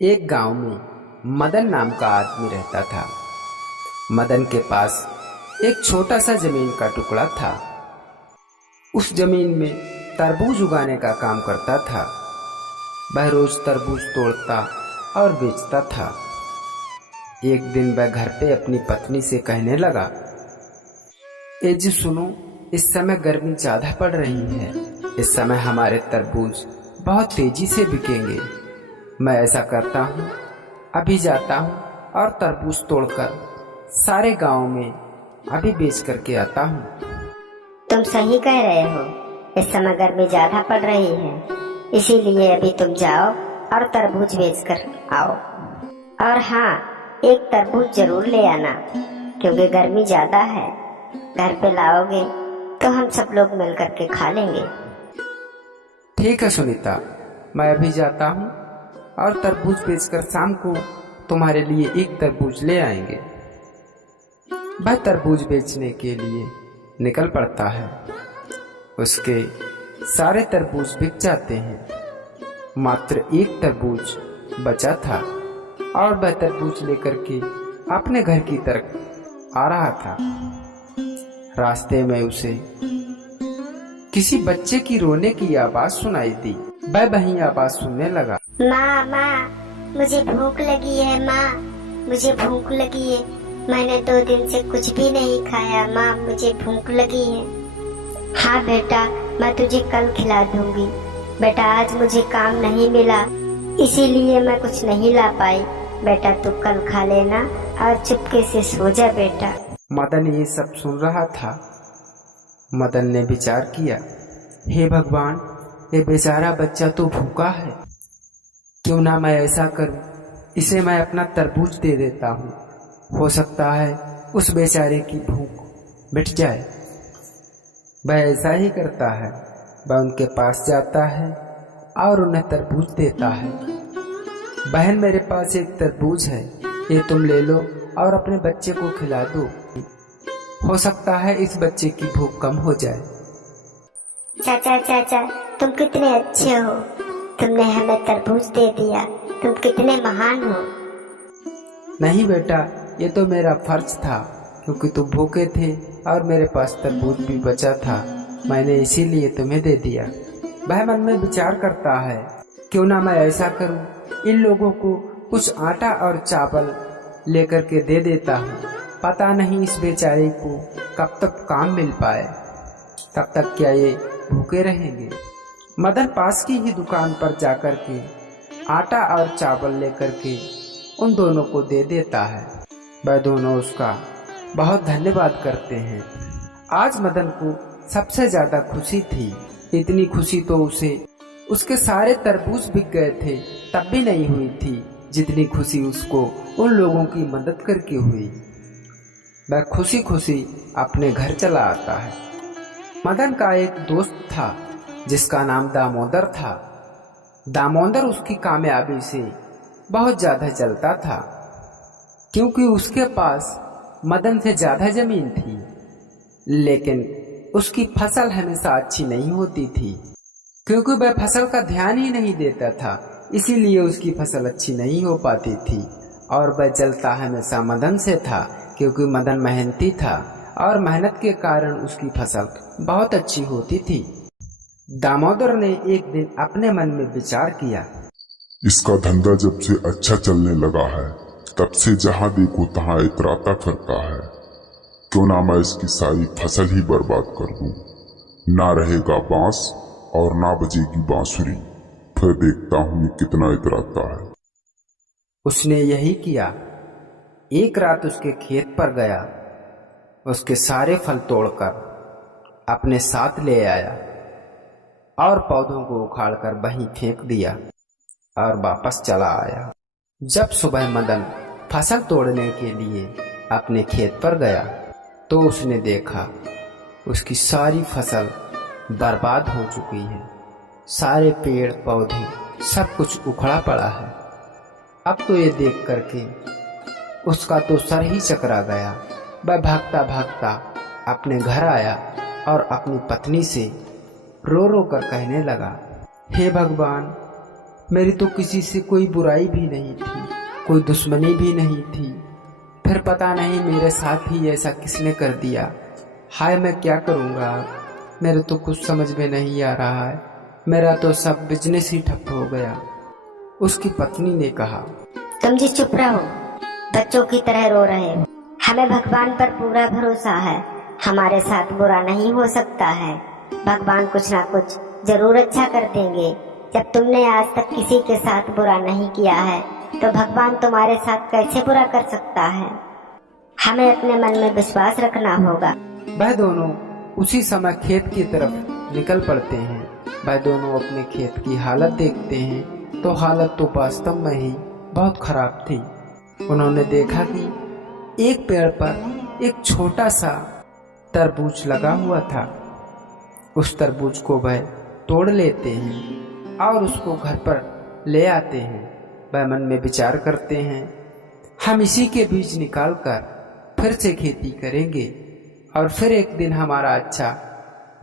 एक गांव में मदन नाम का आदमी रहता था। मदन के पास एक छोटा सा जमीन का टुकड़ा था। उस जमीन में तरबूज उगाने का काम करता था। वह रोज तरबूज तोड़ता और बेचता था। एक दिन वह घर पे अपनी पत्नी से कहने लगा, ए जी सुनो, इस समय गर्मी ज्यादा पड़ रही है। इस समय हमारे तरबूज बहुत तेजी से बिकेंगे। मैं ऐसा करता हूँ, अभी जाता हूँ और तरबूज तोड़कर सारे गांव में अभी बेच करके आता हूँ। तुम सही कह रहे हो। इस समय गर्मी ज्यादा पड़ रही है, इसीलिए अभी तुम जाओ और तरबूज बेच कर आओ। और हाँ, एक तरबूज जरूर ले आना, क्योंकि गर्मी ज्यादा है। घर पे लाओगे तो हम सब लोग मिल करके खा लेंगे। ठीक है सुनीता, मैं अभी जाता हूँ और तरबूज बेचकर शाम को तुम्हारे लिए एक तरबूज ले आएंगे। वह तरबूज बेचने के लिए निकल पड़ता है। उसके सारे तरबूज बिक जाते हैं। मात्र एक तरबूज बचा था और वह तरबूज लेकर के अपने घर की तरफ आ रहा था। रास्ते में उसे किसी बच्चे की रोने की आवाज सुनाई दी। वह वही आवाज सुनने लगा। माँ माँ, मुझे भूख लगी है। माँ, मुझे भूख लगी है। मैंने 2 दिन से कुछ भी नहीं खाया। माँ, मुझे भूख लगी है। हाँ बेटा, मैं तुझे कल खिला दूंगी। बेटा, आज मुझे काम नहीं मिला, इसीलिए मैं कुछ नहीं ला पाई। बेटा, तू कल खा लेना और चुपके से सो जा बेटा। मदन ये सब सुन रहा था। मदन ने विचार किया, हे भगवान, ये बेचारा बच्चा तो भूखा है। क्यों ना मैं ऐसा करूं, इसे मैं अपना तरबूज दे देता हूँ। हो सकता है उस बेचारे की भूख मिट जाए। वह ऐसा ही करता है। वह उनके पास जाता है और उन्हें तरबूज देता है। बहन, मेरे पास एक तरबूज है, ये तुम ले लो और अपने बच्चे को खिला दो। हो सकता है इस बच्चे की भूख कम हो जाए। चाचा चाचा, तुम कितने अच्छे हो। तुमने हमें तरबूज दे दिया। तुम कितने महान हो। नहीं बेटा, ये तो मेरा फर्ज था, क्योंकि तुम भूखे थे और मेरे पास तरबूज भी बचा था। मैंने इसीलिए तुम्हें दे दिया। वह मन में विचार करता है, क्यों ना मैं ऐसा करूं, इन लोगों को कुछ आटा और चावल लेकर के दे देता हूँ। पता नहीं इस बेचारे को कब तक काम मिल पाए। तब तक क्या ये भूखे रहेंगे। मदन पास की ही दुकान पर जाकर के आटा और चावल लेकर के उन दोनों को दे देता है। वह दोनों उसका बहुत धन्यवाद करते हैं। आज मदन को सबसे ज्यादा खुशी थी। इतनी खुशी तो उसे उसके सारे तरबूज बिक गए थे तब भी नहीं हुई थी, जितनी खुशी उसको उन लोगों की मदद करके हुई। वह खुशी खुशी अपने घर चला आता है। मदन का एक दोस्त था जिसका नाम दामोदर था। दामोदर उसकी कामयाबी से बहुत ज्यादा जलता था, क्योंकि उसके पास मदन से ज्यादा जमीन थी, लेकिन उसकी फसल हमेशा अच्छी नहीं होती थी। क्योंकि वह फसल का ध्यान ही नहीं देता था, इसीलिए उसकी फसल अच्छी नहीं हो पाती थी। और वह जलता हमेशा मदन से था, क्योंकि मदन मेहनती था और मेहनत के कारण उसकी फसल बहुत अच्छी होती थी। दामोदर ने एक दिन अपने मन में विचार किया, इसका धंधा जब से अच्छा चलने लगा है, तब से जहाँ देखो तहाँ इतराता फिरता है। क्यों ना मैं इसकी सारी फसल ही बर्बाद कर दूं। ना रहेगा बांस और ना बजेगी बांसुरी, फिर देखता हूँ ये कितना इतराता है। उसने यही किया। एक रात उसके खेत पर गया, उसके सारे फल तोड़कर अपने साथ ले आया और पौधों को उखाड़कर वहीं फेंक दिया और वापस चला आया। जब सुबह मदन फसल तोड़ने के लिए अपने खेत पर गया तो उसने देखा उसकी सारी फसल बर्बाद हो चुकी है। सारे पेड़ पौधे सब कुछ उखड़ा पड़ा है। अब तो ये देख करके उसका तो सर ही चकरा गया। वह भागता भागता अपने घर आया और अपनी पत्नी से रो रो कर कहने लगा, हे भगवान, मेरी तो किसी से कोई बुराई भी नहीं थी, कोई दुश्मनी भी नहीं थी। फिर पता नहीं मेरे साथ ही ऐसा किसने कर दिया। हाय मैं क्या करूँगा, मेरे तो कुछ समझ में नहीं आ रहा है। मेरा तो सब बिजनेस ही ठप हो गया। उसकी पत्नी ने कहा, तुम जी चुप रहो, बच्चों की तरह रो रहे हो। हमें भगवान पर पूरा भरोसा है, हमारे साथ बुरा नहीं हो सकता है। भगवान कुछ ना कुछ जरूर अच्छा कर देंगे। जब तुमने आज तक किसी के साथ बुरा नहीं किया है तो भगवान तुम्हारे साथ कैसे बुरा कर सकता है। हमें अपने मन में विश्वास रखना होगा। वह दोनों उसी समय खेत की तरफ निकल पड़ते हैं। वह दोनों अपने खेत की हालत देखते हैं तो हालत तो वास्तव में ही बहुत खराब थी। उन्होंने देखा कि एक पेड़ पर एक छोटा सा तरबूज लगा हुआ था। उस तरबूज को वह तोड़ लेते हैं और उसको घर पर ले आते हैं। वह मन में विचार करते हैं, हम इसी के बीज निकालकर फिर से खेती करेंगे और फिर एक दिन हमारा अच्छा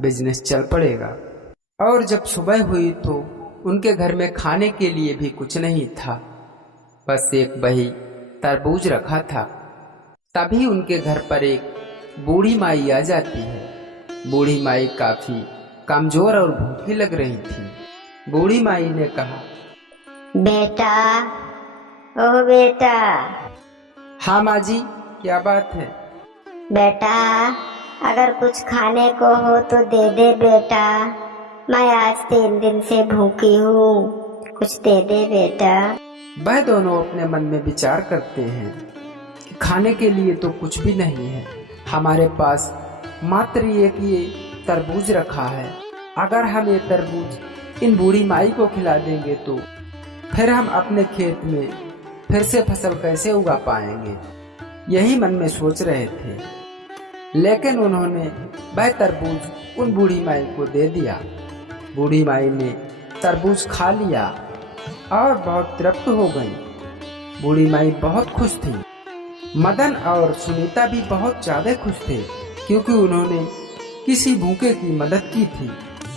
बिजनेस चल पड़ेगा। और जब सुबह हुई तो उनके घर में खाने के लिए भी कुछ नहीं था, बस एक वही तरबूज रखा था। तभी उनके घर पर एक बूढ़ी माई आ जाती है। बूढ़ी माई काफी कमजोर और भूखी लग रही थी। बूढ़ी माई ने कहा, बेटा, ओ बेटा। हाँ माँ जी, क्या बात है? बेटा, अगर कुछ खाने को हो तो दे दे बेटा, मैं आज 3 दिन से भूखी हूँ, कुछ दे दे बेटा। वह दोनों अपने मन में विचार करते हैं कि खाने के लिए तो कुछ भी नहीं है, हमारे पास मात्र एक ये तरबूज रखा है। अगर हम ये तरबूज इन बूढ़ी माई को खिला देंगे तो फिर हम अपने खेत में फिर से फसल कैसे उगा पाएंगे। यही मन में सोच रहे थे, लेकिन उन्होंने वह तरबूज उन बूढ़ी माई को दे दिया। बूढ़ी माई ने तरबूज खा लिया और बहुत तृप्त हो गई। बूढ़ी माई बहुत खुश थी। मदन और सुनीता भी बहुत ज्यादा खुश थे, क्योंकि उन्होंने किसी भूखे की मदद की थी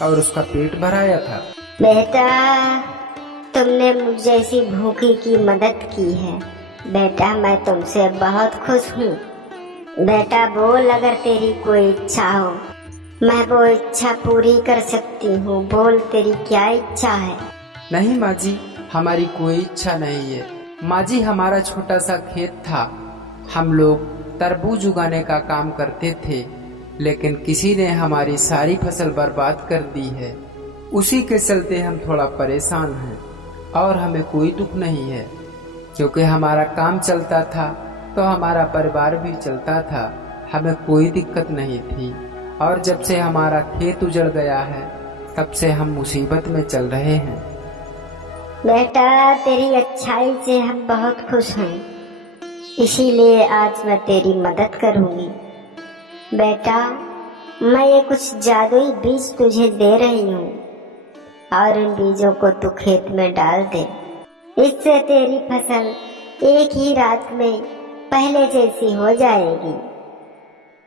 और उसका पेट भराया था। बेटा, तुमने मुझ जैसी भूखी की मदद की है। बेटा, मैं तुमसे बहुत खुश हूँ। बेटा, बोल, अगर तेरी कोई इच्छा हो, मैं वो इच्छा पूरी कर सकती हूँ। बोल, तेरी क्या इच्छा है? नहीं माँ जी, हमारी कोई इच्छा नहीं है। माँ जी, हमारा छोटा सा खेत था, हम लोग तरबूज उगाने का काम करते थे, लेकिन किसी ने हमारी सारी फसल बर्बाद कर दी है। उसी के चलते हम थोड़ा परेशान हैं और हमें कोई दुख नहीं है, क्योंकि हमारा काम चलता था तो हमारा परिवार भी चलता था, हमें कोई दिक्कत नहीं थी। और जब से हमारा खेत उजड़ गया है तब से हम मुसीबत में चल रहे हैं। बेटा, तेरी अच्छाई से हम बहुत खुश हैं, इसीलिए आज मैं तेरी मदद करूंगी। बेटा, मैं ये कुछ जादुई बीज तुझे दे रही हूँ और इन बीजों को तू खेत में डाल दे। इससे तेरी फसल एक ही रात में पहले जैसी हो जाएगी।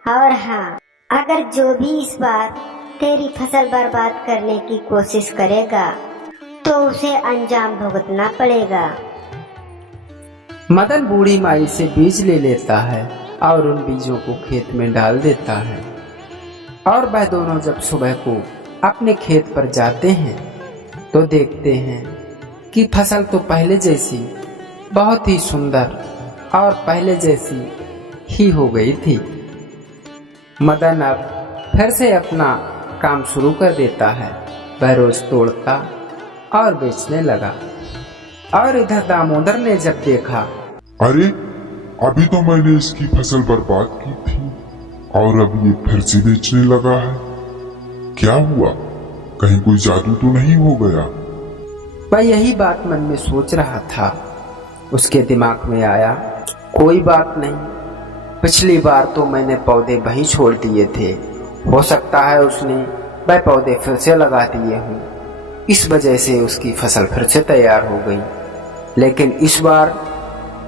और हाँ, अगर जो भी इस बार तेरी फसल बर्बाद करने की कोशिश करेगा तो उसे अंजाम भुगतना पड़ेगा। मदन बूढ़ी माई से बीज ले लेता है और उन बीजों को खेत में डाल देता है। और वह दोनों जब सुबह को अपने खेत पर जाते हैं तो देखते हैं कि फसल तो पहले जैसी बहुत ही सुंदर और पहले जैसी ही हो गई थी। मदन अब फिर से अपना काम शुरू कर देता है। वह रोज तोड़ता और बेचने लगा। और इधर दामोदर ने जब देखा, अरे अभी तो मैंने इसकी फसल बर्बाद की थी और अब ये फिर से बेचने लगा है, क्या हुआ? कहीं कोई जादू तो नहीं हो गया? वह यही बात मन में सोच रहा था। उसके दिमाग में आया, कोई बात नहीं, पिछली बार तो मैंने पौधे वहीं छोड़ दिए थे, हो सकता है उसने वह पौधे फिर से लगा दिए हों, इस वजह से उसकी फसल फिर से तैयार हो गई। लेकिन इस बार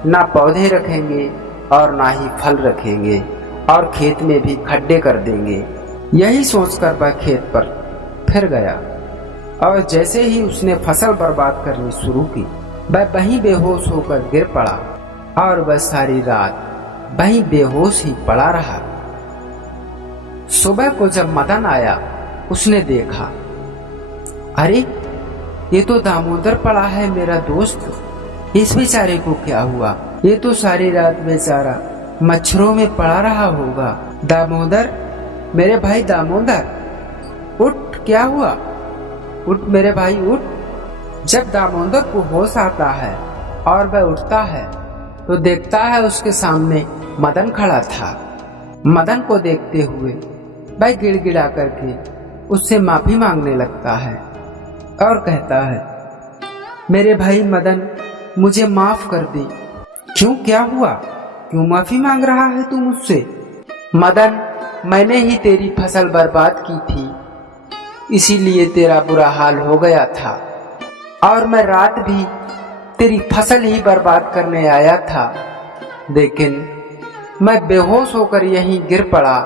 ना पौधे रखेंगे और ना ही फल रखेंगे और खेत में भी खड्डे कर देंगे। यही सोचकर वह खेत पर फिर गया और जैसे ही उसने फसल बर्बाद करनी शुरू की, वह वहीं बेहोश होकर गिर पड़ा और वह सारी रात वहीं बेहोश ही पड़ा रहा। सुबह को जब मदन आया, उसने देखा, अरे ये तो दामोदर पड़ा है, मेरा दोस्त। इस बेचारे को क्या हुआ? ये तो सारी रात बेचारा मच्छरों में पड़ा रहा होगा। दामोदर, मेरे भाई दामोदर, उठ, क्या हुआ? उठ मेरे भाई, उठ। जब दामोदर को होश आता है और वह उठता है तो देखता है उसके सामने मदन खड़ा था। मदन को देखते हुए वह गिड़गिड़ा करके उससे माफी मांगने लगता है और कहता है, मेरे भाई मदन, मुझे माफ कर दे। क्यों, क्या हुआ? क्यों माफी मांग रहा है तू मुझसे? मदन, मैंने ही तेरी फसल बर्बाद की थी, इसीलिए तेरा बुरा हाल हो गया था, और मैं रात भी तेरी फसल ही बर्बाद करने आया था, लेकिन मैं बेहोश होकर यहीं गिर पड़ा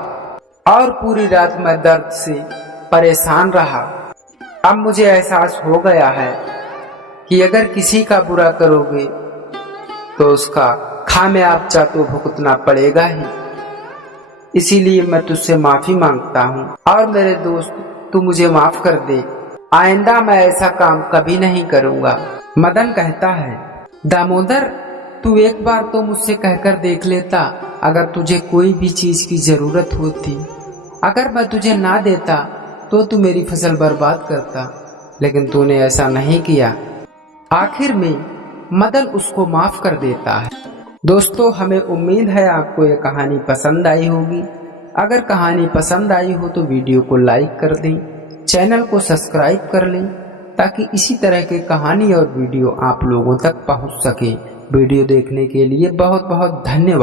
और पूरी रात मैं दर्द से परेशान रहा। अब मुझे एहसास हो गया है कि अगर किसी का बुरा करोगे तो उसका खामियाजा तो भुगतना पड़ेगा ही। इसीलिए मैं तुझसे माफी मांगता हूँ और मेरे दोस्त, तू मुझे माफ कर दे। आइंदा मैं ऐसा काम कभी नहीं करूँगा। मदन कहता है, दामोदर, तू एक बार तो मुझसे कहकर देख लेता, अगर तुझे कोई भी चीज की जरूरत होती। अगर मैं तुझे ना देता तो तू मेरी फसल बर्बाद करता, लेकिन तूने ऐसा नहीं किया। आखिर में मदन उसको माफ कर देता है। दोस्तों, हमें उम्मीद है आपको ये कहानी पसंद आई होगी। अगर कहानी पसंद आई हो तो वीडियो को लाइक कर दें, चैनल को सब्सक्राइब कर लें, ताकि इसी तरह के कहानी और वीडियो आप लोगों तक पहुंच सके। वीडियो देखने के लिए बहुत बहुत धन्यवाद।